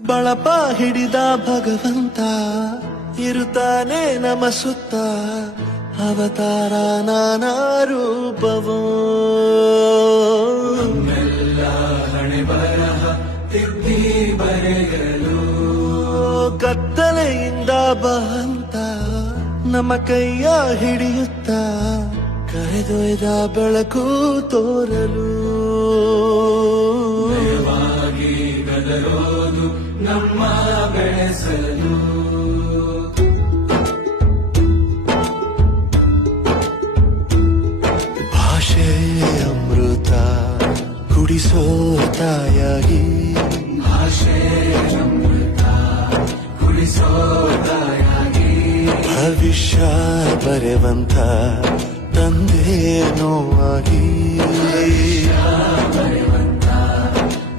ಬಳಪ ಹಿಡಿದ ಭಗವಂತ ಇರುತ್ತಾನೆ ನಮ ಸುತ್ತ ಅವತಾರ ನಾನಾ ರೂಪವೋ ಹಣೆ ಬರಹ ತಿದ್ದಿ ಬರೆಯಲು ಕತ್ತಲೆಯಿಂದ ಬಹಂತ ನಮ್ಮ ಕೈಯ ಹಿಡಿಯುತ್ತ ಕರೆದೊಯ್ದ ಬೆಳಕು ತೋರಲು ವಾಗಿ ಗದರೋದು ನಮ್ಮ ಬೆಳೆಸಲು ಭಾಷೆ ಅಮೃತ ಕುಡಿಸೋ ತಾಯಾಗಿ ಭಾಷೆ ಅಮೃತ ಕುಡಿಸೋದಾಯಾಗಿ ಭವಿಷ್ಯ ಬರೆವಂತ ತಂದೆ ನೋವಾಗಿ